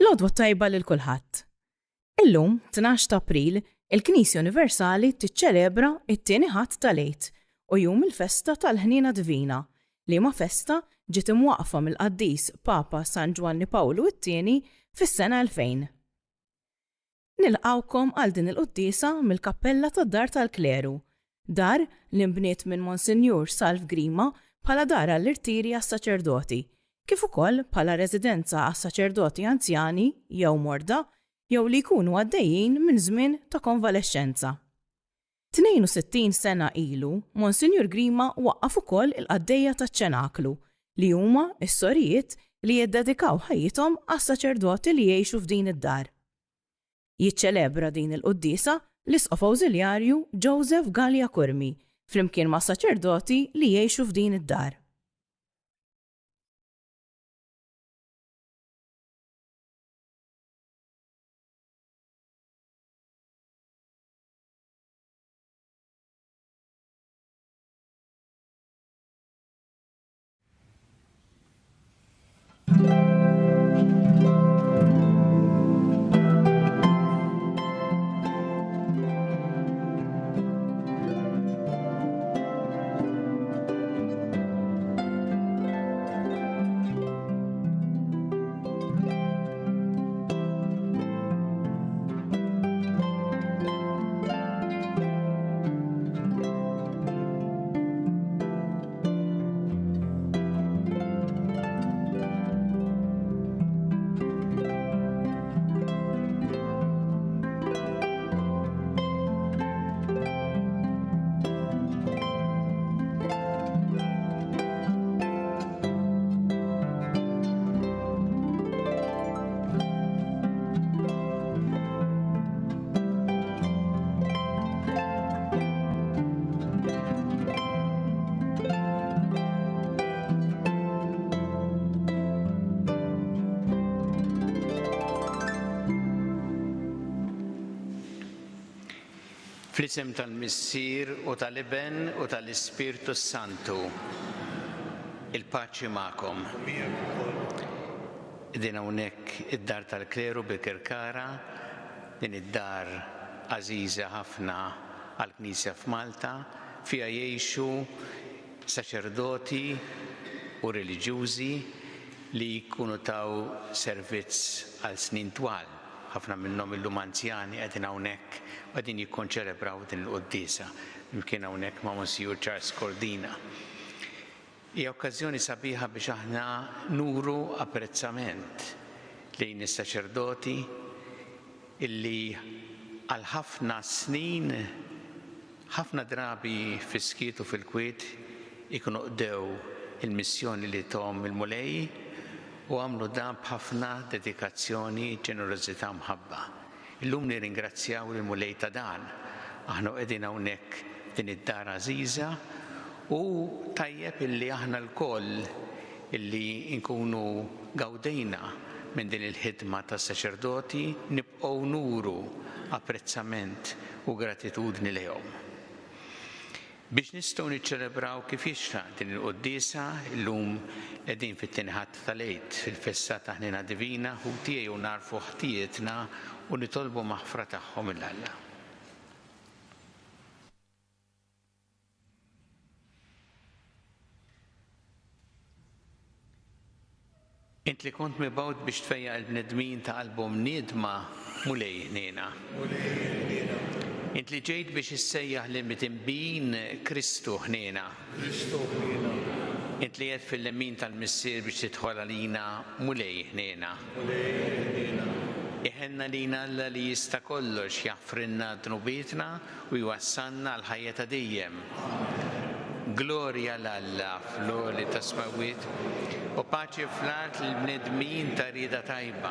L-għodwa tajba lil kulħadd. Illum, 12 ta' April, il-Knisja Universali tiċċelebra it-tieni ħadd tal-Għid u jum il-festa tal-Ħniena Divina, li ma festa ġiet imwaqfa mill-Qaddis Papa San Giovanni Pawlu II fis-sena 2000. Nilqgħukom għal din il-quddiesa mill-Kappella tad-Dar tal-Kleru, dar li mbniet minn Monsinjur Salv Grima bħala dar għall-irtiri għas-saċerdoti, kif ukoll bħala residenza għas-saċerdoti anzjani jew morda jew li jkunu għaddejjin minn żmien ta' konvalesċenza. 62 sena ilu, Monsinjur Grima waqqaf ukoll il-qaddejja taċ-ċenaklu li huma s-sorijiet li jiddedikaw ħajjithom għas-saċerdoti li jgħixu f'din id-dar. Jiċċelebra din il-quddiesa l-Isqof Awżiljarju Joseph Gallia Kurmi flimkien ma' saċerdoti li jgħixu f'din id-dar. Fl-isem tal-Missier u tal-Iben u tal-Ispirtu Santu, il-paċi magħkom. Din hawnhekk id-dar tal-Kleru bil-Kirkara, din id-dar għażiża ħafna għall-Knisja f'Malta, fiha jgħixu saċerdoti u reliġjużi li jkunu taw servizz għal snin twal. Ħafna minnhom illum anzjani qegħdin hawnhekk qegħdin jikkonċelebraw din il-quddiesa imkien hawnhekk ma' Monsiur Charles Cordina. Hija okkażjoni sabiħa biex aħna nuru apprezzament lejn is-saċerdoti illi għal ħafna snin, ħafna drabi fis-Skiet u fil-Kwiet ikunu qdew il-missjoni li tom il-Mulej u għamlu dan b'ħafna dedikazzjoni, ġenerożità mħabba. Illum nirringrazzjaw il-Mulej ta' dan. Aħna qegħdin hawnhekk din id-dar għażiża u tajjeb illi aħna lkoll illi nkunu gawdejna minn din il-ħidma tas-saċerdoti nibqgħu nuru apprezzament u gratitudni lejhom. Biex nistgħu niċċelebraw kif jixraq din il-quddiesa illum qegħdin fit-tieni ħadd tal-Għid fil-festa ta' Ħniena Divina u tiegħu narfu ħtietna u nitolbu maħfra tagħhom il-Alla. Int li kont mibgħut biex tfejjaq il-bnedmin ta' qalbhom niedma Mulej ħniena. Int li ġejt biex issejjaħ li mitinbin Kristu ħniena. Int li qed fil-lemin tal-Missier biex tidħol għalina Mulej ħniena. Iħenna lina Alla li jista' kollox jaħfrinna dnubietna u jwassalna għal ħajja ta' dejjem. Glorja l-Alla fl-għoli ta' smawiet u paċi fl-art l-bnedmin ta' rieda tajba.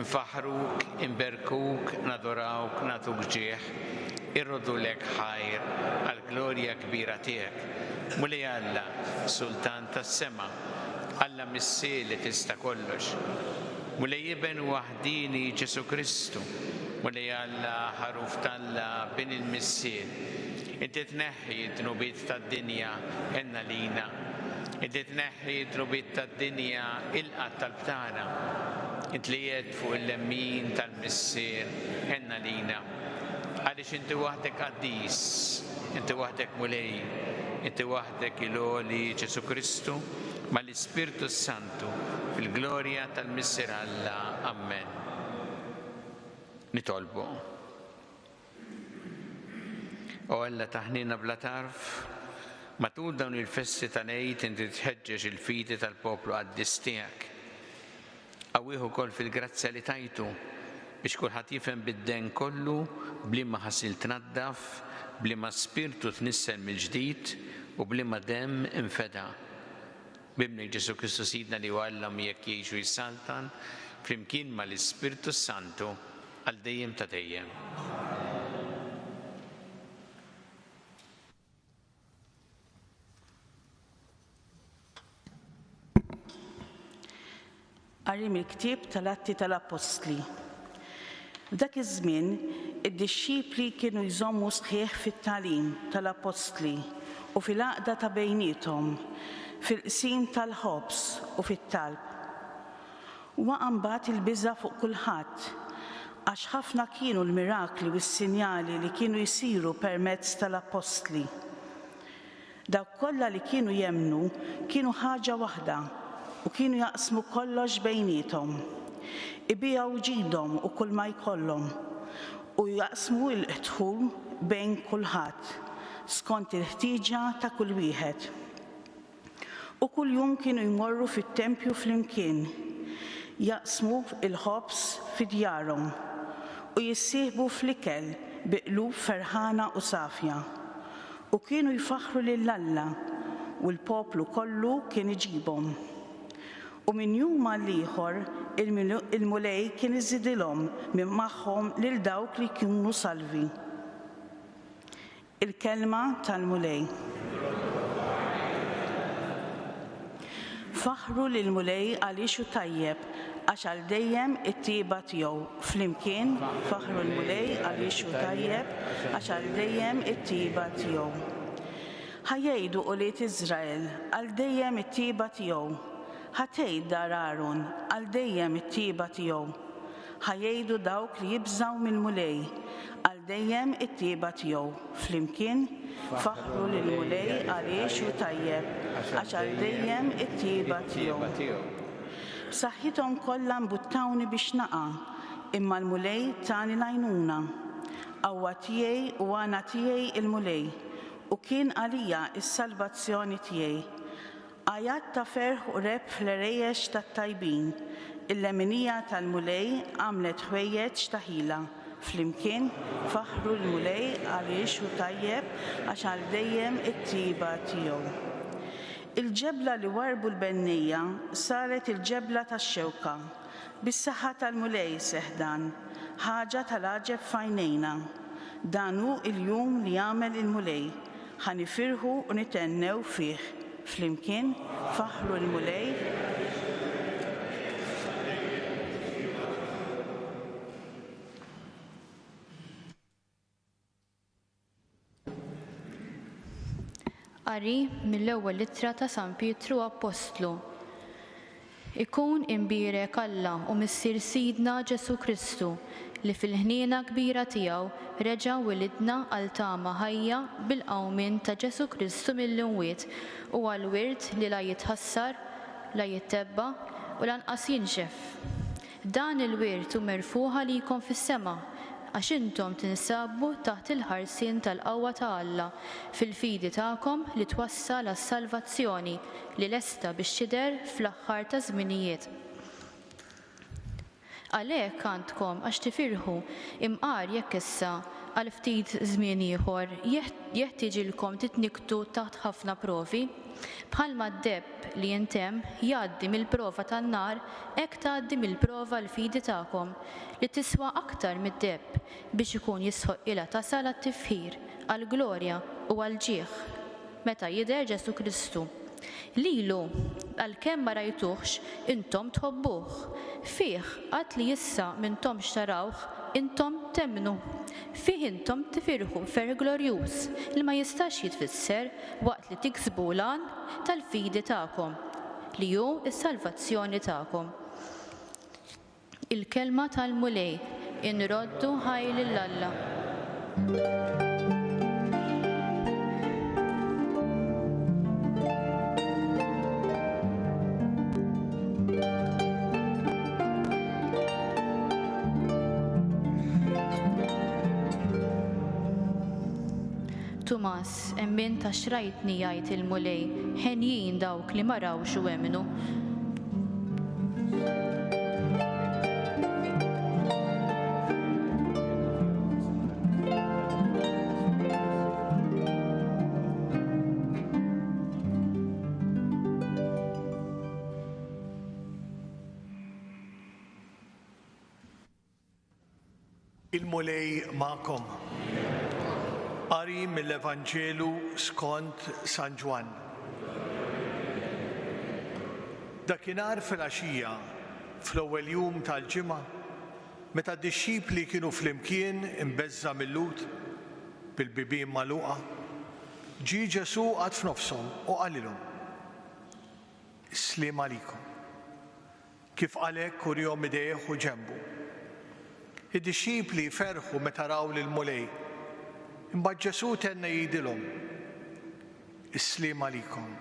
Nfaħruk, inberkuk, nadorawk, natuk ġieħ, irrodu lek ħajr għal-glorja kbira tiegħek. Mulej Alla, Sultan tas-sema, Alla Missier li tista' kollox. Mulej Iben waħdini Ġesu Kristu, Mulej Alla ħaruf talla bin il-Missier. Inti tneħħi d-dnubiet tad-dinja enna lina. Inti tneħħi d-dnubiet tad-dinja il-qatt tal-btana. intlijiet fuq il-lemmin tal-missier ħenna lina. Għaliex inti waħdek qaddis, inti waħdek mulej, inti waħdek il-għoli Ġesu Kristu ma l-Ispirtu Santu fil-glorja tal-missier Alla. Amen. Nitolbu. O Alla taħnina bla tarf, matul dawn il-festi tal-Eid inti tħeġġeġ il-fidi tal-poplu qaddis tiegħek. Qawwieħ ukoll fil-grazzja li tajtu biex kulħadd jifhem bid-den kollu bliema ħasil tnaddaf, bliema spirtu tnissel mill-ġdid u bliema demm infeda. Bibnek Ġesu Kristu Sidna li għallam jekk jgħixu jissaltan flimkien mal-Ispirtu Santu għal dejjem ta' dejjem. Qari mill-ktieb tal-Atti tal-Apostli. F'dak iż-żmien, id-dixxipli kienu jżommu sħiħ fit-tagħlim tal-Apostli u fil-għaqda ta' bejniethom, fil-qsim tal-ħobs u fit-talb. Waqa' mbagħad il-biża' fuq kulħadd għax ħafna kienu l-mirakli u s-sinjali li kienu jsiru permezz tal-Apostli. Dawk kollha li kienu jemmnu kienu ħaġa waħda u kienu jaqsmu kollox bejniethom. Ibiegħu ġidhom u kull ma jkollhom u jaqsmu l-dħul bejn kulħadd skont il-ħtieġa ta' kull wieħed. U kuljum kienu jmorru fit-tempju flimkien, jaqsmu il-ħobs fid-djarhom u jissieħbu fl-ikel bi qlub ferħana u safja. U kienu jfaħru lil Alla u l-poplu kollu kien iġibhom. U minn jum għal ieħor il-mulej kien iżidilhom minn magħhom lil dawk li kienu salvi. Il-kelma tal-mulej. Faħru lil mulej għaliex hu tajjeb għax għal dejjem it-tieba tiegħu. Flimkien faħru l-mulej għaliex hu tajjeb għax għal dejjem it-tieba tiegħu. Ħajjgħidu quliet Iżrael għal dejjem it-tieba tiegħu. Ħatgħid dar Aaron għal dejjem it-tieba tiegħu. Ħajjgħidu dawk li jibżgħu mill-mulej għal dejjem it-tieba tiegħu. Flimkien faħru lill-mulej għaliex hu tajjeb għax għal dejjem it-tieba tiegħu. B'saħħithom kollha mbuttawni biex naqa' imma l-mulej tani l-għajnuna. Qawwa tiegħi u għana tiegħi il-mulej u kien għalija s-salvazzjoni tiegħi. Għajat ta' ferħ u reb fl-rejjex tat-tajbin, il-leminija tal-mulej għamlet ħwejjeġ ta' ħila. Flimkien faħru l-mulej għaliex hu tajjeb għax għal dejjem it-tieba tiegħu. Il-ġebla li warbu l-bennija saret il-ġebla tax-xewka. Bis-saħħa tal-mulej seħdan, ħaġa tal-għaġeb f'għajnejna. Dan hu il-jum li jagħmel il-mulej, ħanifirħu u nitennew fih. Flimkien faħru l-mulej Qari mill-ewwel littra ta' San Pietru Apostlu. Ikun imbierek Alla u missier Sidna Ġesu Kristu li fil-ħniena kbira tiegħu reġa' wilidna għal tama ħajja bil-qawmien ta' Ġesu Kristu mill-imwiet u għal wirt li la jitħassar, la jittebba u lanqas jinxef. Dan il-wirt hu merfuħ għalikom fis-sema għax intom tinsabu taħt il-ħarsien tal-qawwa ta' Alla fil-fidi tagħkom li twassal għas-salvazzjoni li lesta biex tidher fl-aħħar ta' żminijiet. Għalhekk għandkom għax tifirħu imqar jekk issa għal ftit żmien ieħor jeħtieġilkom titniktu taħt ħafna provi, bħalma d-debb li jintemm jgħaddi mill-prova tan-nar hekk tgħaddi mill-prova l-fidi tagħkom li tiswa aktar mid-debb biex ikun jisħoq ilha tasal għat-tifħir, għall-glorja u għall-ġieħ meta jidher Ġesu Kristu. Lilu għalkemm ma rajtuhx intom tħobbuh, fih qatt li issa m'intom xtarawh intom temnu, fih intom tifirħu ferħ glorjuż li ma jistax jitfisser waqt li tiksbu l-għan tal-fidi tagħkom li hu s-salvazzjoni tagħkom. Il-kelma tal-mulej inroddu ħajr lill-Alla. Tumas, emmin ta' xrajtni jgħid il-mulej, ħenjin dawk li ma rawx u emnu. Il-mulej ma'kom. Qari mill-Evanġelu skont San Ġwan. Dakinhar fil-għaxija, fl-ewwel jum tal-ġimgħa, meta d-dixxipli kienu flimkien imbeżża mill-lut bil-bibien magħluqa, ġie Ġesu għad f'nofshom u qalilhom: Sliem għalikom. Kif qalek urihom idejh u ġenbu. Id-dixxipli ferħu meta raw lill-mulej. Imbagħad Ġesu tenna jgħidilhom: Sliem għalikom.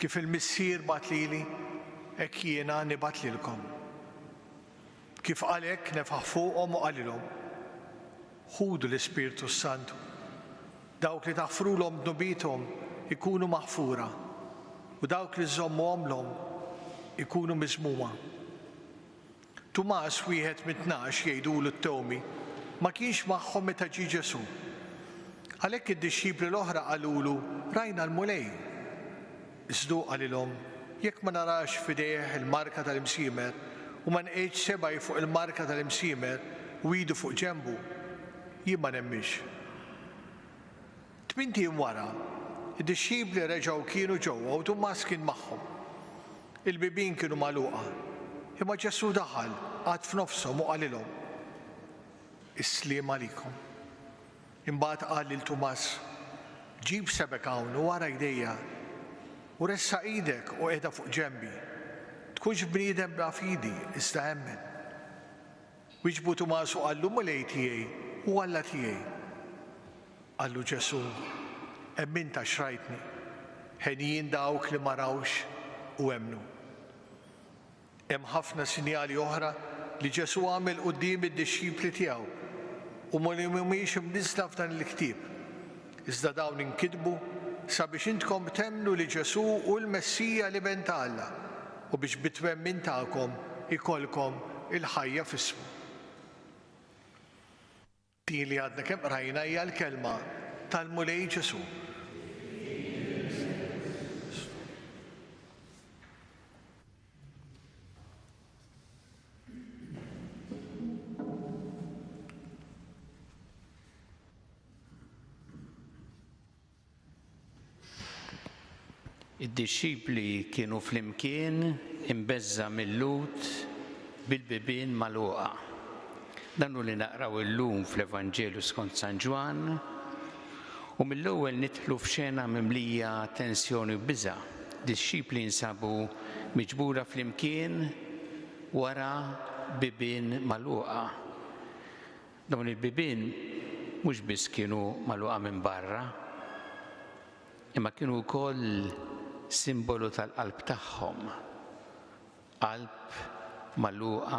Kif il-Missier bat lili, hekk jiena nibgħat lilkom. Kif għalhekk nefħ fuqhom u qalilhom: Ħudu l-Ispirtu Santu. Dawk li taħfrulhom dnubithom ikunu maħfura u dawk li żommuhomlhom ikunu miżmuma. Tumas, wieħed mit-tnax jgħidulu t-Tomi, ma kienx magħhom meta ġie Ġesu. Għalhekk id-dixxipli l-oħra qalulu: Rajna l-mulej. Iżdu qalilhom: Jekk ma narax f'idejh il-marka tal-imsiemer u ma nqgħidx sebgħi fuq il-marka tal-imsiemer u idu fuq ġenbu, jien ma nemmix. 8 ijiem wara, id-dixxipli reġgħu kienu ġewwa u Tumas kien magħhom. Il-bibien kienu magħluqa, imma Ġesu daħal għad f'nofshom u qalilhom: Sliem għalikom. Imbagħad qal lil Tumas: Ġib sebek hawn u wara jdejja u ressa idek u qiegħda fuq ġenbi. Tkunx bniedem bla fidi, iżda emmen. Wieġbu Tumas u qallu: Mulej tiegħi u Alla tiegħi. Qallu Ġesu: Emminta xrajtni, ħenjin dawk li ma rawx u emnu. Hemm ħafna sinjali oħra li Ġesu għamel quddiem id-dixxipli tiegħu u ma li mhumiex imniżla f'dan il-ktieb. Iżda dawn inkitbu sabiex intkom temmnu li Ġesu hu l-Messija li ben ta' Alla u biex bit-twemmin tagħkom ikollkom il-ħajja f'ismu. Din li għadna kemm rajna hija l-kelma tal-mulej Ġesu. Id-dixxipli kienu flimkien imbeżża mill-lut bil-bibien magħluqa. Dan hu li naqraw illum fl-Evanġelu skont San Ġwan u mill-ewwel nidħlu f'xena mimlija tensjoni u biża'. Dixxipli jinsabu miġbura flimkien wara bibien magħluqa. Dawn il-bibien mhux biss kienu magħluqa minn barra, imma kienu wkoll simbolu tal-qalb tagħhom. Qalb magħluqa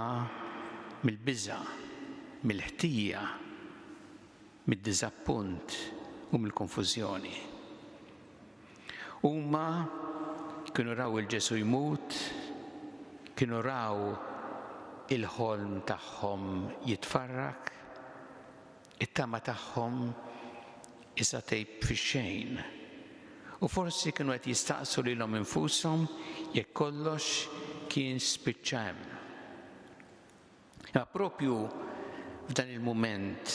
mill-biża', mill-ħtija, mid-diżappunt u mill-konfużjoni. Huma kienu raw il-Ġesu jmut, kienu raw il-ħolm tagħhom jitfarrak, it-tama tagħhom issa tgħib fix-xejn. U forsi kienu qed jistaqsu lilhom infushom jekk kollox kien spiċċa hemm. Imma proprju f'dan il-mument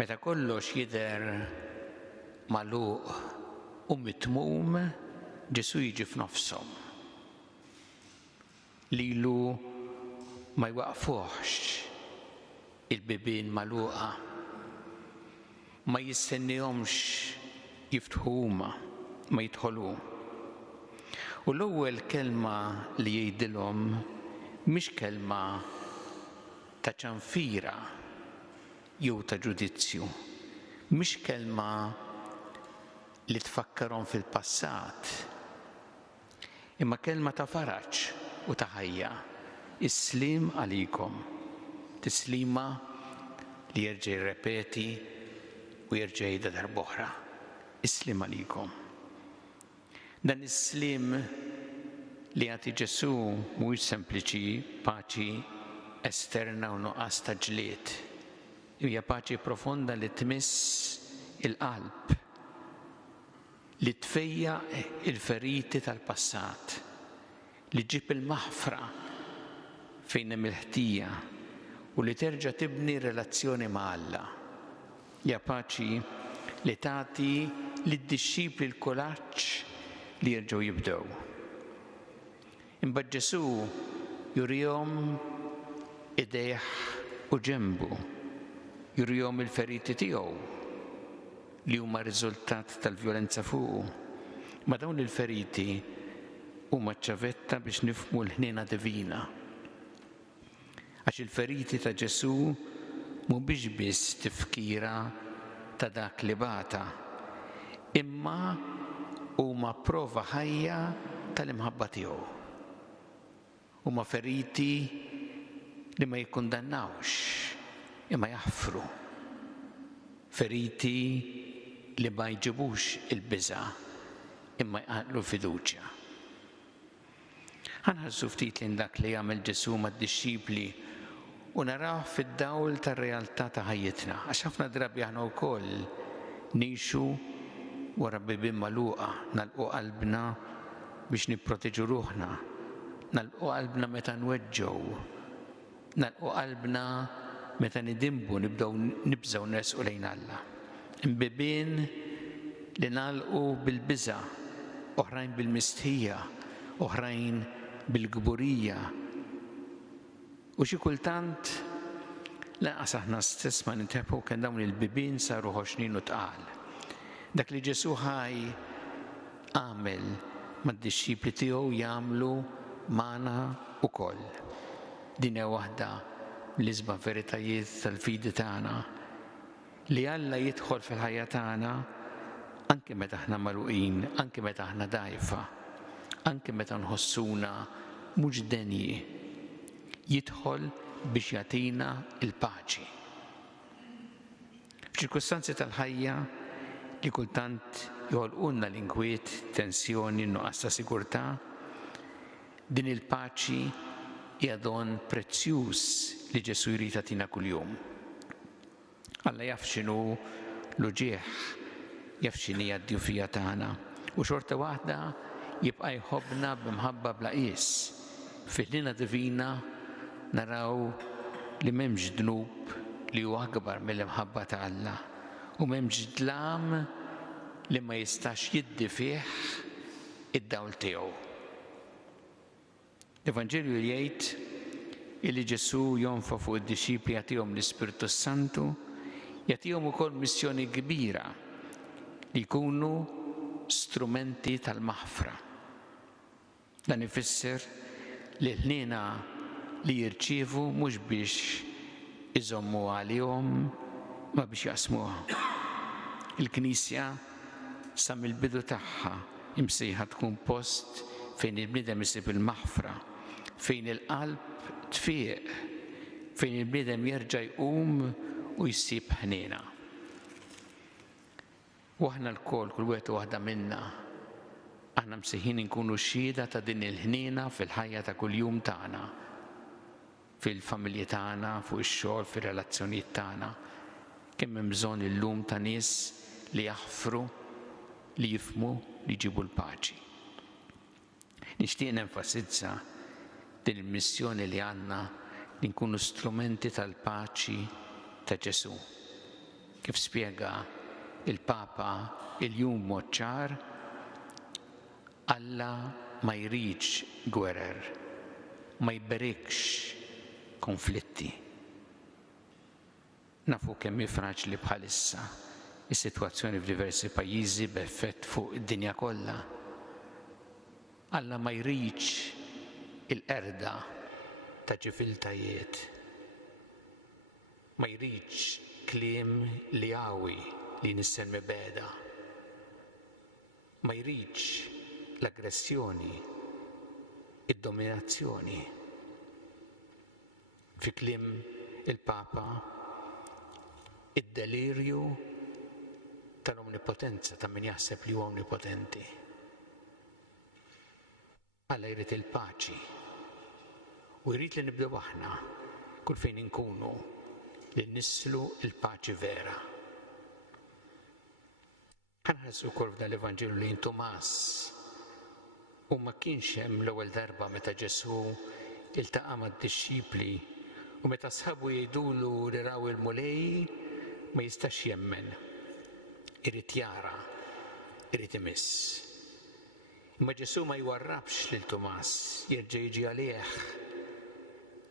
meta kollox jidher magħluq u mitmum, Ġesu jiġi f'nofshom. Lilu ma jwaqfuhx il-bibien magħluqa, ma jistennihomx jiftħu huma, ma jidħolu. U l-ewwel kelma li jgħidilhom mhix kelma ta' ċanfira jew ta' ġudizzju, mhix kelma li tfakkarhom fil-passat, imma kelma ta' faraġġ u ta' ħajja. Is-slim għalikom, tislima li jerġa' jirrepeti u jerġa' jgħidha darb'oħra. Is-slim għalikom. Dan is-slim li għati Ġesu mhuwiex sempliċi paċi esterna u nuqqas ta' ġlied. Hija paċi profonda li tmiss il-qalb, li tfejja il-feriti tal-passat, li ġib il-maħfra fejn hemm il-ħtija u li terġa' tibni relazzjoni ma' Alla. Hija paċi li tagħti lid-dixxipli l-kuraġġ li jerġgħu jibdew. Imbagħad Ġesu jurihom idejh u ġenbu, jurihom il-feriti tiegħu li huma riżultat tal-vjolenza fuqu. Ma dawn il-feriti huma ċavetta biex nifhmu l-ħniena divina. Għax il-feriti ta' Ġesu mhumiex biss tifkira ta' dak li bata, imma huma prova ħajja tal-imħabba tiegħu. Huma feriti li ma jikkundannawx, imma jaħfru. Feriti li ma jġibux il-biża' imma jqallu fiduċja. Ħanħarsu ftit lejn dak li jagħmel Ġesu mad-dixxipli u naraw fid-dawl tar-realtà ta' ħajjitna. Għax ħafna drabi aħna wkoll nixu wara bibien magħluqa, nagħlqu qalbna biex nipproteġu ruħna, nagħlqu qalbna meta nweġġgħu, nagħlqu qalbna meta nidimbu nibżgħu nersqu lejn Alla. Imbibien li nagħlqu bil-biża', oħrajn bil-mistħija, oħrajn bil-gburija. U xi kultant lanqas aħna stess ma nintebħu kemm dawn il-bibien saru ħoxnin u tqal. Dak li Ġesu ħaj għamel mad-dixxipli tiegħu jagħmlu magħna wkoll. Din hija waħda l-isba' veritajiet tal-fidi tagħna li Alla jidħol fil-ħajja tagħna anke meta aħna magħluqin, anke meta aħna dgħajfa, anke meta nħossuna mhux denji. Jidħol biex jagħtina l-paċi. F'ċirkustanzi tal-ħajja li kultant joħolqulna l-inkwiet, tensjoni, nuqqas ta' sigurtà, din il-paċi hija don prezzjuż li Ġesu jrid jagħtina kuljum. Alla jaf x'inhu l-uġieħ, jaf x'inhi d-djufija tagħna u xorta waħda jibqa' jħobbna b'imħabba bla qies. Fil-ħniena divina naraw li m'hemmx dnub li huwa akbar mill-imħabba ta' Alla u m'hemmx dlam li ma jistax jiddi fih id-dawl tiegħu. L-Evanġelju jgħid illi Ġesu jonfa fuq id-dixxipli jagħtihom l-Ispiritu Santu, jagħtihom ukoll missjoni kbira li jkunu strumenti tal-maħfra. Dan ifisser li l-ħniena li jirċievu mhux biex iżommu għalihom ma biex jaqsmuha. Il-Knisja sa mill-bidu tagħha imsejħa tkun post fejn il-bniedem isib il-maħfra, fejn il-qalb tfieq, fejn il-bniedem jerġa' jqum u jsib ħniena. U aħna lkoll kull wieħed u waħda minna aħna msejħin inkunu xhieda ta' din il-ħniena fil-ħajja ta' kuljum tagħna, fil-familji tagħna, fuq ix-xogħol, fir-relazzjonijiet tagħna. Kemm hemm bżonn illum ta' nies li jaħfru, li jifhmu, li jġibu l-paċi. Nixtieq nenfasizza din il-missjoni li għandna li nkunu strumenti tal-paċi ta' Ġesu. Kif spjega il-Papa il-jum mod ċar, Alla ma jridx gwerer, ma jberikx konflitti. Nafu kemm fraġli bħalissa is-sitwazzjoni f'diversi pajjiżi b'effett fuq id-dinja kollha. Alla ma jridx il-qerda ta' ġifiltajiet, ma jridx kliem li għawi li nissen mibeda, ma jridx l-aggressjoni, id-dominazzjoni. Fi kliem il-Papa, id-delirju tal-omnipotenza ta' min jaħseb li huwa omnipotenti. Alla jrid il-paċi u jrid li nibdew aħna kull fejn inkunu li nisslu il-paċi vera. Ħanħarsu wkoll f'dan l-Evanġelju lejn Tomas u ma kienx hemm l-ewwel darba meta Ġesu iltaqa' mad-dixxipli u meta sħabu jgħidulu li raw il-mulej ma jistax jemmen. Irid jara, irid imiss. Imma Ġesu ma jwarrabx lil Tomas, jerġa' jiġi għalih,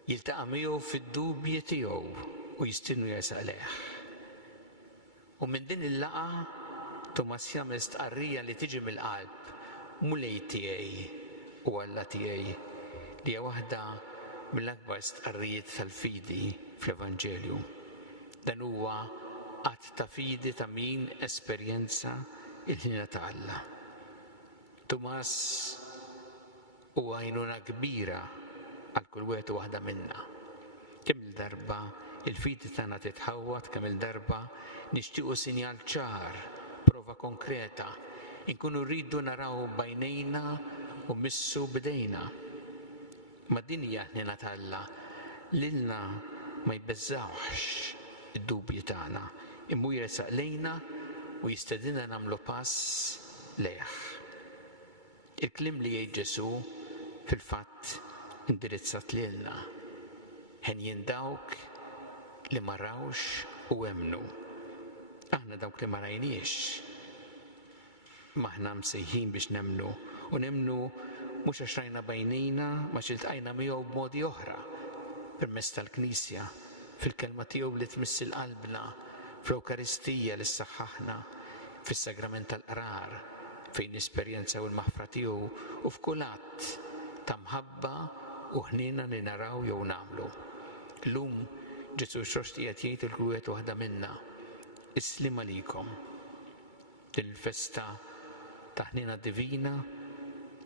jiltaqa' miegħu fid-dubji tiegħu u jistinnu jesaqleh. U minn din il-laqa Tomas jagħmel stqarrija li tiġi mill-qalb mulej tiegħi u Alla tiegħi li hija waħda mill-akbar stqarrijiet tal-fidi fl-Evanġelju. Dan huwa qatt ta' fidi ta' min esperjenza il-ħina ta' Alla. Tomas huwa għajnuna kbira għal kull wieħed u waħda minna. Kemm il-darba il-fidi tagħna titħawwad, kemm il-darba nixtiequ sinjal ċar, prova konkreta, inkunu rridu naraw bajnejna u missu bidejna. Ma din hija ħnina ta' Alla lilna ma jbeżżawx id-dubji tagħna, imma jresaq lejna u jistedinna nagħmlu pass lejh. Il-kliem li jgħid Ġesu fil-fatt indirizzat lilna. Ħenjin dawk li ma rawx u emnu. Aħna dawk li ma rajniex. Maħna msejħin biex nemnu u nemnu mhux għax rajna bajnejna ma xiltqajna miegħu b'modi oħra permezz tal-Knisja, fil-kelma tiegħu li tmiss il-qalbna, fl-Ewkaristija li ssaħħaħna, fis-sagrament tal-qrar fejn nesperjenzaw il-maħfra tiegħu u f'kull att ta' mħabba u ħniena li naraw jew nagħmlu. Llum Ġesu xorti qed jgħid il kull wieħed waħda minna, islim għalikom. Din il-festa ta' ħniena divina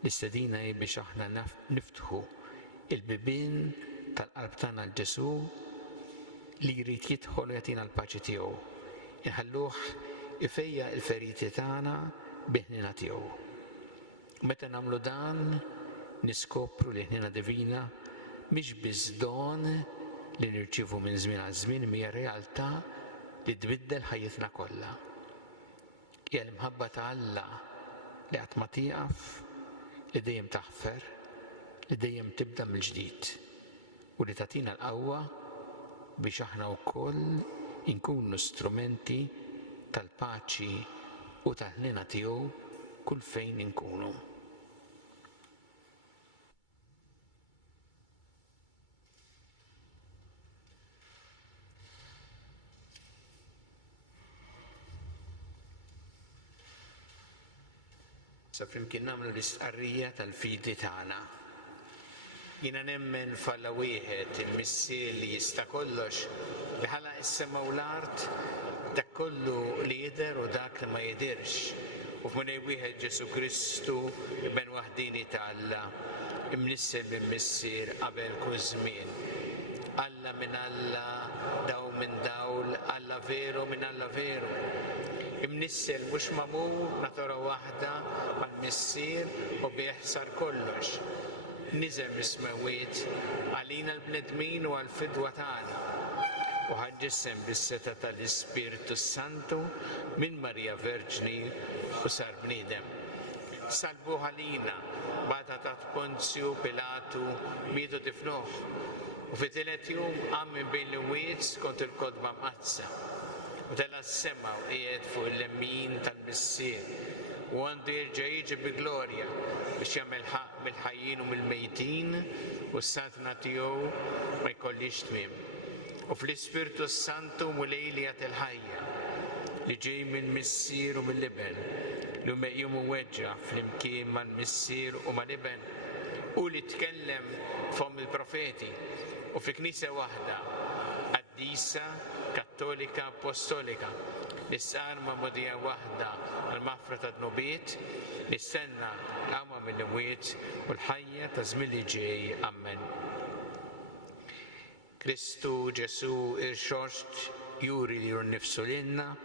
li stedina biex aħna niftħu il-bibien tal-qalb tagħna l-Ġesu li jrid jidħol u jagħtina l-paċi tiegħu. Inħalluh ifejja l-feriti tagħna biħnina tiegħu. Meta nagħmlu dan, niskopru li ħnina divina mhix biss don li nirċievu minn żmien għal żmien, mija realtà li tbiddel ħajjitna kollha. Hija l-imħabba ta' Alla li qatt ma tieqaf, li dejjem taħfer, li dejjem tibda mill-ġdid u li tagħtina l-qawwa biex aħna wkoll inkunu strumenti tal-paċi u tal-ħnina tiegħu kull fejn inkunu. Sa flimkien nagħmlu l-istqarrija tal-fidi tagħna. Jiena nemmen f'Alla wieħed il-missier li jista' kollox li ħalaq is-sema u l-art, dak kollu li jidher u dak li ma jidhirx. U f'mnej wieħed Ġesu Kristu ben waħdini ta' Alla, imnissel bin-missier qabel kull żmien. Alla minn Alla, daw minn dawl, Alla veru minn Alla veru. Imnissel mhux magħmul natura waħda mal-missier u bieħsar kollox. Niżel mismewiet għalina l-bnedmin u għal-fidwa tagħna u ħaġġisem bis-seta tal-Ispiritu Santu minn Marija Verġni u sar bniedem. Salbu ħalina bata taħt Ponzju Pilatu mietu tifnuh u fit-tielet jum qam minn bejn l-imwiet skont il-kodba mqazza u tela s-sema u qiegħed fuq il-lemmin tal-missier u għandu jerġa' jiġi bi glorja biex jagħmel ħaq mill-ħajjin u mill-mejtin u s-satna tiegħu ma jkollix tmiem. U fl-Ispiritu Santu mulej li jagħti l-ħajja li ġej mill-missier u mill-liben li meqjum u weġġa flimkien mal-missier u mal-liben u li tkellem fom il-profeti u fi knisja waħda قديسة كاثوليكا أبوستوليكا نسأل ممضية واحدة المغفرة النوبيت نستنى أمام من الأموات والحياة تزملي جاي أمن. كريستو جسو إرشوشت يوري لي نفسه لنا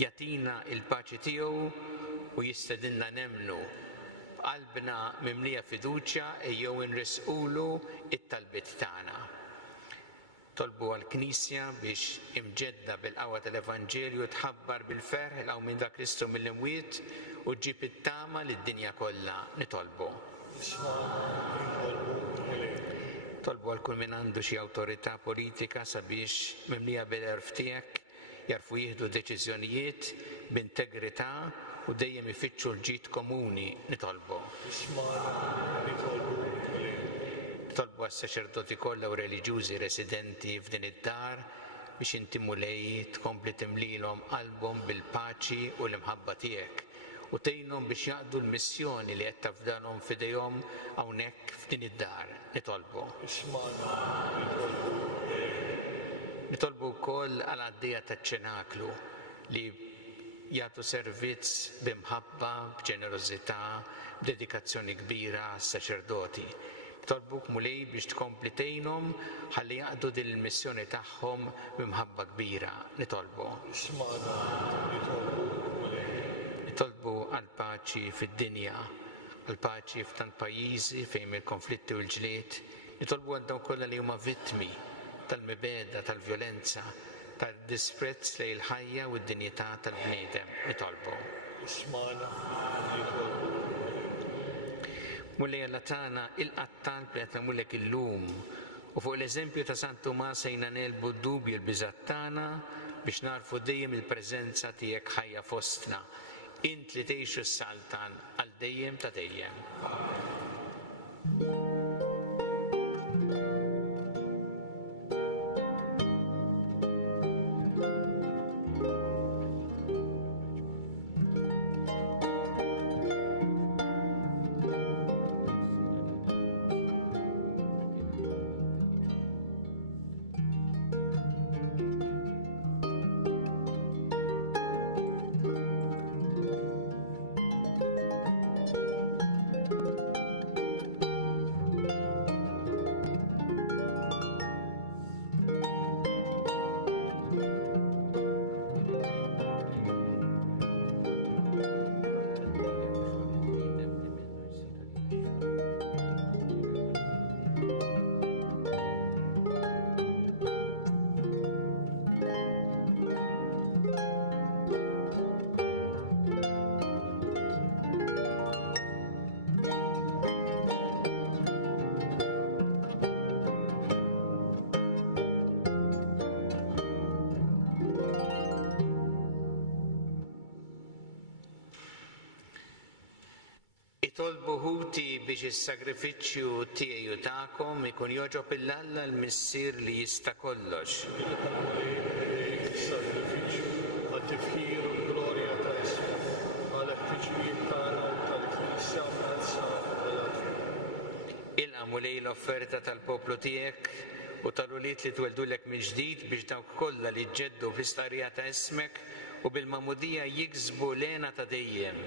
يعطينا الباċi tiegħu u jistedinna nemnu qalbna mimlija fiduċja ejjew inrisqulu it-talbiet tagħna. Tolbu għall-Knisja biex imġedda bil-qawwa tal-Evanġelju tħabbar bil-ferħ il-qawm minn dak Kristu mill-imwiet u ġġib it-tama lid-dinja kollha nitolbu. Tolbu għal kull min għandu xi awtorità politika sabiex mimlija bil-erf tiegħek jarfu jieħdu deċiżjonijiet b'integrità u dejjem ifittxu l-ġid komuni nitolbu. Nitolbu għas-saċerdoti kollha u reliġjużi residenti f'din id-dar biex inti mulej tkompli timlilhom qalbhom bil-paċi u l-imħabba tiegħek u tgħinhom biex jaqdu l-missjoni li qed tafdalhom f'idejhom hawnhekk f'din id-dar nitolbu. Nitolbu wkoll għal għaddejja taċ-ċenaklu li jagħtu servizz b'imħabba, b'ġenerożità, b'dedikazzjoni kbira għas-saċerdoti. Nitolbuk mulej biex tkompli tgħinhom ħalli jaqdu din il-missjoni tagħhom b'imħabba kbira nitolbu. Nitolbu għal paċi fid-dinja, għal paċi f'tant pajjiżi fejn il-konflitti u l-ġlied. Nitolbu għal dawn kollha li huma vittmi tal-mibeda, tal-vjolenza, tal-disprezz lejn il-ħajja u d-dinjità tal-bniedem nitolbu. Mulej Alla tagħna il-qattal li qed nagħmulek illum u fuq l-eżempju ta' Sant Tumas ejna nelbu d-dubju l-biżgħat tagħna biex narfu dejjem il-preżenza tiegħek ħajja fostna. Int li tgħixu s-saltan għal dejjem ta' dejjem. Tolbu ħuti biex is-sagrifiċċju tiegħi u tagħkom ikun jogħġob il-Alla l-Missier li jista' kollox. Is-sagrifiċċju għat-tifħir u l-glorja ta' ismu għal ħtiġijiet tagħna u tal-Knisja mezza tal-Advent. Ilqamu lej l-offerta tal-poplu tiegħek u tal-uliet li tweldulek minn ġdid biex dawk kollha li ġġeddu fl-istarija ta' ismek u bil-magħmudija jiksbu lena ta' dejjem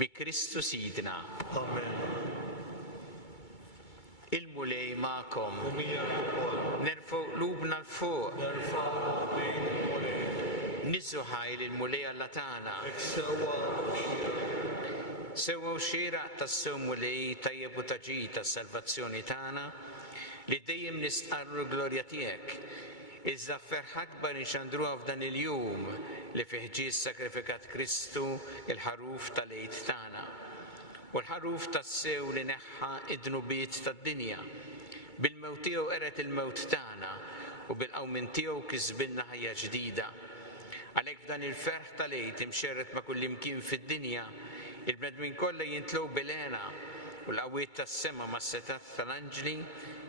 bi Kristu Sidna. Amen. Il-mulej magħkom. Nerfgħu qlubna l-fuq. Niżżu ħajl il-mulej Alla tagħna. Sewwa xieraq tas-sew mulej tajjeb u taġid tas-salvazzjoni tagħna li dejjem nistqarru l-glorja tiegħek. Iżda ferħ akbar inxandruha f'dan il-jum li fih ġie sagrifikat Kristu il-ħaruf tal-għid tagħna. U l-ħaruf tas-sew li neħħa id-dnubiet tad-dinja. Bil-mewt tiegħu qeret il-mewt tagħna u bil-qawmien tiegħu kisbilna ħajja ġdida. Għalhekk f'dan il-ferħ tal-għid imxerret ma' kull imkien fid-dinja, il-bnedmin kollha jintlew bil-għena u l-qawwiet tas-sema mas-setat tal-anġli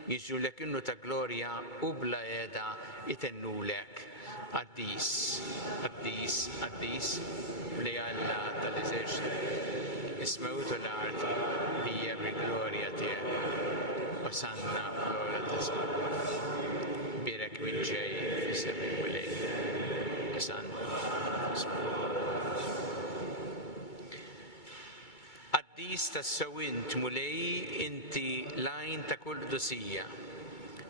jiġulek innu ta' glorja u bla qiegħda itennulek. Qaddis, qaddis, qaddis, li Alla tal-eżerċitu. Ismewtu l-art li hija bil-glorja tiegħek. Osanna fl-ora tasma. Birek من جاي في سبيل الملاك إسان قديس تسوينت مولاي انتي لاين تكل دوسية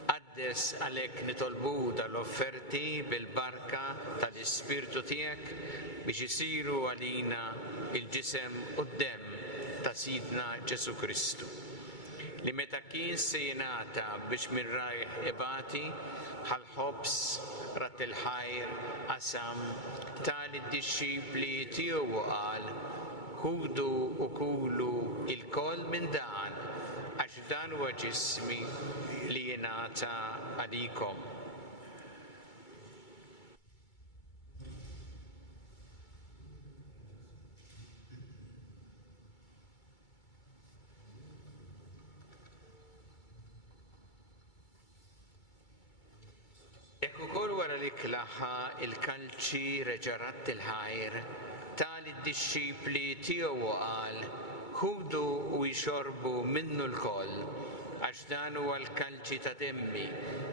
قدس عليك نطلبو دال-offerti بالبركة tal-Ispirtu tiegħek biex isiru għalina il-ġisem u d-dem ta' Sidna Ġesu Kristu li meta kien se jingħata biex min rajh ibati bħal-ħobs rat il-ħajr qasam tal-disċipli tiegħu qal ħudu u kulu il-koll minn dan għax dan huwa ġismi li jingħata għalikom. Jekk ukoll wara li klaħħa il-kalċi reġarat il-ħajr tal-disċipli tiegħu qal ħudu u jxorbu minnu l-koll għax dan huwa l-kalċi ta' demmi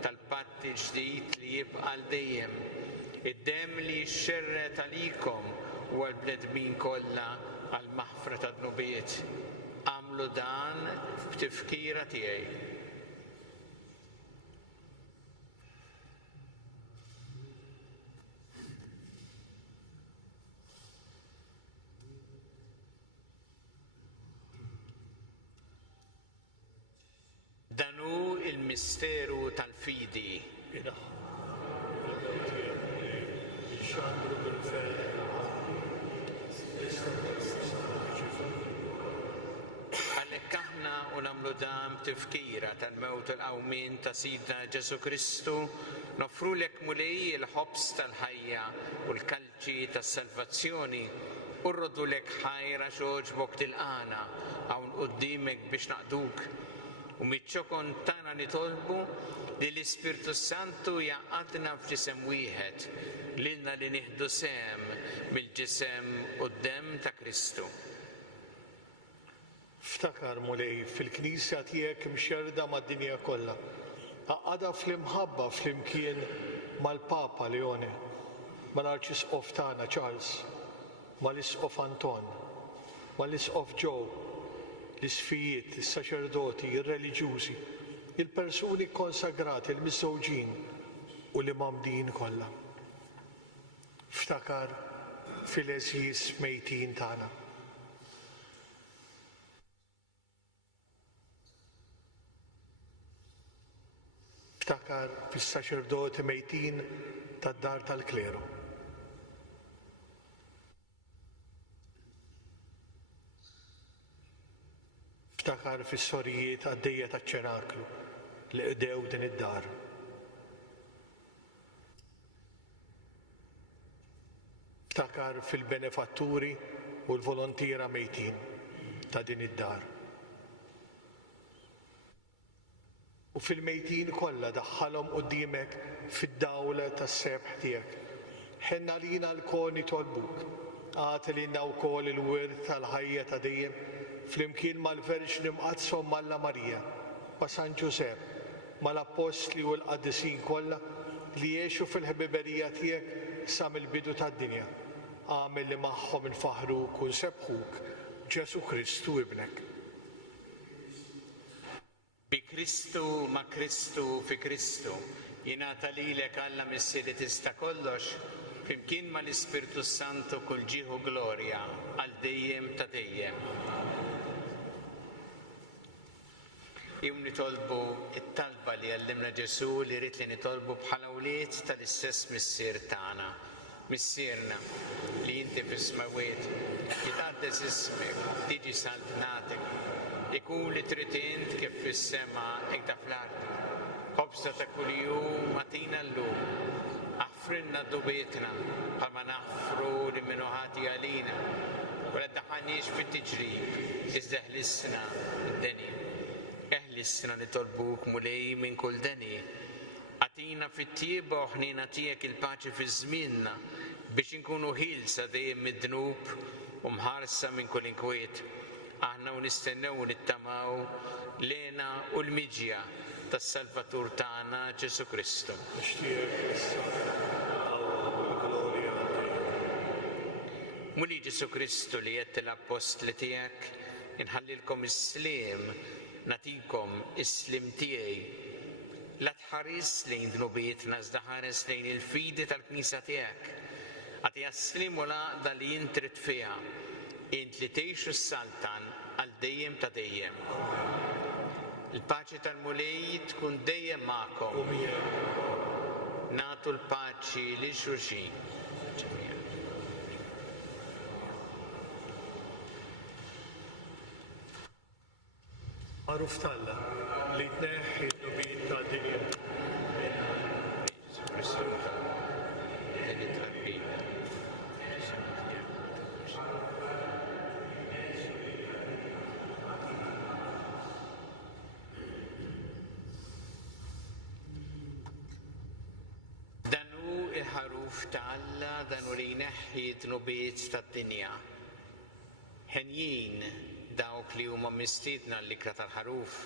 tal-patt il-ġdid li jibqa' dejjem id-demm li jxerret għalikom u għall-bnedmin kollha għall-maħfra tad-nubiet. Għamlu dan b'tifkira tiegħi. Danu il-misteru tal-fidi. Għalhekk aħna u nagħmlu dan tifkira tal-mewt il-qawmien ta' Sidna Ġesu Kristu, nofrulek mulej il-ħobs tal-ħajja u l-kalċi tas-salvazzjoni u rrodulek ħajra xogħġbok tilqana hawn quddiemek biex naqduk. U miċ-ċokon tagħna nitolbu li l-Ispirtu Santu jaqgħadna f'ġisem wieħed lilna li nieħdu sehem mill-ġisem u d-demm ta' Kristu. Ftakar mulej fil-Knisja tiegħek mxerda mad-dinja kollha. Għaqada fl-imħabba flimkien mal-Papa Leone, mal-Arċisqof tagħna Charles, mal-Isqof Anton, mal-Isqof Joe, l-isfijiet, is-saċerdoti, ir-reliġjużi, il-persuni konsagrati, il-miżżewġin u l-imamdin kollha. Ftakar fil-eżis mejtin tagħna. Ftakar fis-saċerdoti mejtin tad-dar tal-kleru. Ftakar fis-sorijiet għaddejja taċ-ċenaklu li qdew din id-dar. Ftakar fil-benefatturi u l-volontira mejtin ta' din id-dar. U fil-mejtin kollha daħħalhom quddiemek fid-dawla tas-sebħ tiegħek. Ħenna lina l-kol nitolbuk, għati lilna wkoll il-wirt tal-ħajja ta' dejjem flimkien mal-Verġni Mqazzom Malla Marija, ma' San Ġusepp, mal-Apostli u l-Qaddisin kollha li jgħixu fil-ħbiberija tiegħek sa mill-bidu tad-dinja. Għamel li magħhom infaħruk u nsebħuk Ġesu Kristu ibnek. Bi Kristu ma' Kristu fi Kristu jingħata lilek Alla Missieri tista' kollox flimkien mal-Ispirtu Santu kull ġieħu glorja għal dejjem ta' dejjem. Jum nitolbu it-talba li għallimna Ġesu li rrid li nitolbu bħala wlied tal-istess missier tagħna. Missierna li inti fis-smawiet jitqaddes ismek, tiġi salvnatek, ikun li trid int kif fis-sema hekk ta' fl-ard. Ħobsa ta' kuljum atina llum, aħfrilna dubietna bħalma naħfru li minnu ħati għalina, wala ddaħħalniex fit-tiġrib, iżda ħlisna d-deni. Eħlisna li tolbuk mulej minn kull deni. Għatina fit-tieба u ħnina tiegħek il-paċi fi żmienna biex inkunu ħilsa dejjem mid-dnub u mħarsa minn kull inkwiet. Aħna u nistennew u nittamaw lena u l-miġja tas-Salvatur tagħna Ġesu Kristu. Muli Ġesu Kristu li jett l-apostli tiegħek inħallilkom is-sliem, natikom is-slim tiegħi. La tħares lejn dnubietna iżda ħares lejn il-fidi tal-Knisja tiegħek. Għati għas-slim u l-għaqda li jintrit fiha, int li tgħixu s-saltan għal dejjem ta' dejjem. Il-paċi tal-mulej tkun dejjem magħkom. Nagħtu l-paċi lil xulxin. Magħruf talla li tneħħi d-nubiet tad-dinja. Danu il-ħaruf ta' Alla, danu li jneħħi d-nubiet tad-dinja. Ħenjin dawk li huma mistiedna l-ikra tal-ħaruf.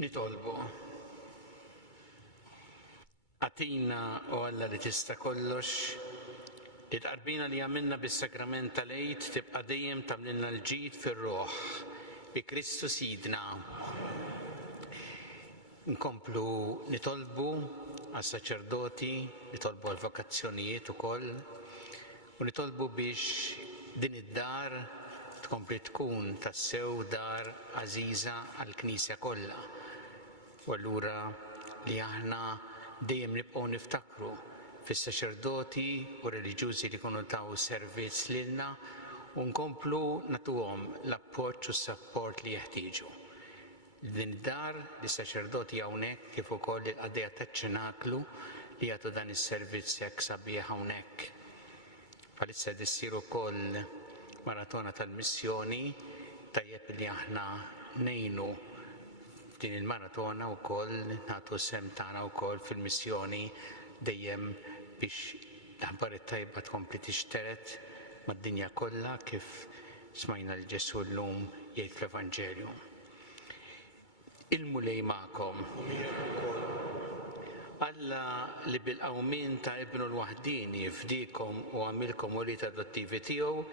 Nitolbu. Għatina u Alla li tista' kollox, li tqarbina li għamilna bis-sakrament tal-Eid tibqa' dejjem tagħmlilna l-ġid fir-ruħ bi Kristu Sidna. Nkomplu nitolbu għas-saċerdoti, nitolbu għal-vokazzjonijiet ukoll, u nitolbu biex din id-dar tkompli tkun tassew dar għażiża għall-Knisja kollha. U allura li aħna dejjem nibqgħu niftakru fis-saċerdoti u reliġjużi li jkunu taw servizz lilna u nkomplu nagħtuhom l-appoġġ u s-sapport li jeħtieġu. Din id-dar li saċerdoti hawnhekk kif ukoll il-qadejja taċ-ċinaklu li jagħtu dan is-servizz hekk sabiħ hawnhekk. Bħalissa issir ukoll maratona tal-missjoni tajjeb li aħna ngħinu din il-maratona wkoll nagħtu sem tagħna wkoll fil-missjoni dejjem biex l-aħbar it-tajba tkompli tixteret mad-dinja kollha kif smajna l-Ġesu llum jgħid fl-Evanġelju. Il-mulej magħkom. Alla li bil-qawmien ta' Ibnu l-Waħdini fdikom u għamilkom welied adottivi tiegħu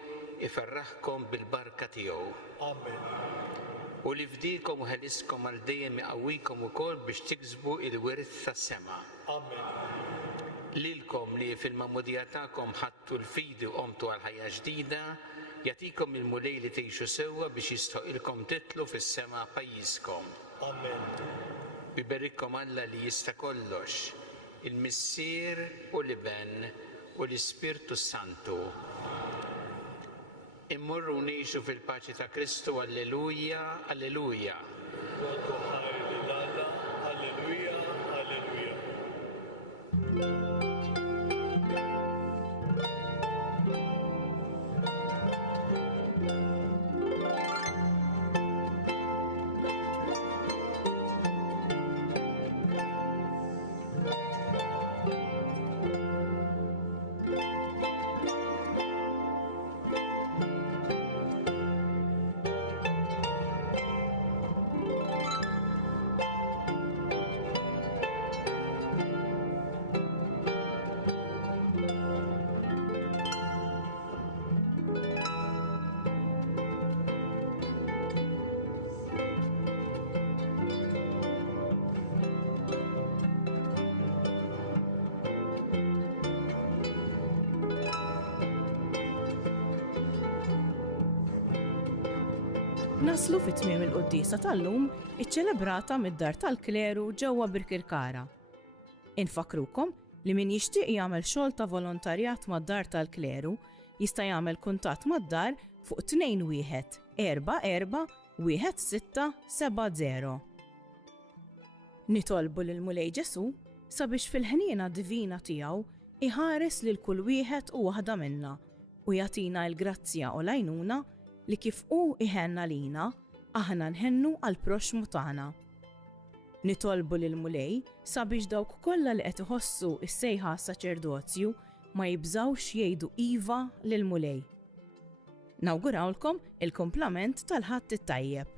iferraħkom bil-barka tiegħu. Amen. U li fdikom u ħeliskom għal dejjem iqawwikom ukoll biex tiksbu il-wirth tas-sema. Amen. Lilkom li fil-mamudija tagħkom ħadtu l-fidi u qomtu għal ħajja ġdida, jagħtikom il-mulej li tgħixu sewwa biex jistoqilkom titlu fis-sema pajjiżkom. Amen. Biberikkom Alla li jista' kollox, il-Missier u l-Iben u l-Ispirtu Santu. Immorru ngħixu fil-paċi ta' Kristu, alleluja, alleluja. Għoddu ħajr lil-Alla, alleluja, alleluja. Naslu fit-tmiem il-qudiesa tal-lum iċċelebrata mid-dar tal-kleru ġewwa Birkirkara. Infakrukom li min jixtieq jagħmel xogħol ta' volontarjat mad-dar tal-kleru jista' jagħmel kuntatt mad-dar fuq 21 44 1670. Nitolbu lil Mulej Ġesu sabiex fil-ħniena divina tiegħu iħares lil kull wieħed u waħda minna u jagħtina l-grazzja u l-għajnuna li kif hu iħenna lina, aħna nħennu għall-proxmu tagħna. Nitolbu lil Mulej sabiex dawk kollha li qed iħossu s-sejħa saċerdozju ma jibżawx jgħidu iva lil Mulej. Nawgurawlkom il-komplament tal-ħadd it-tajjeb.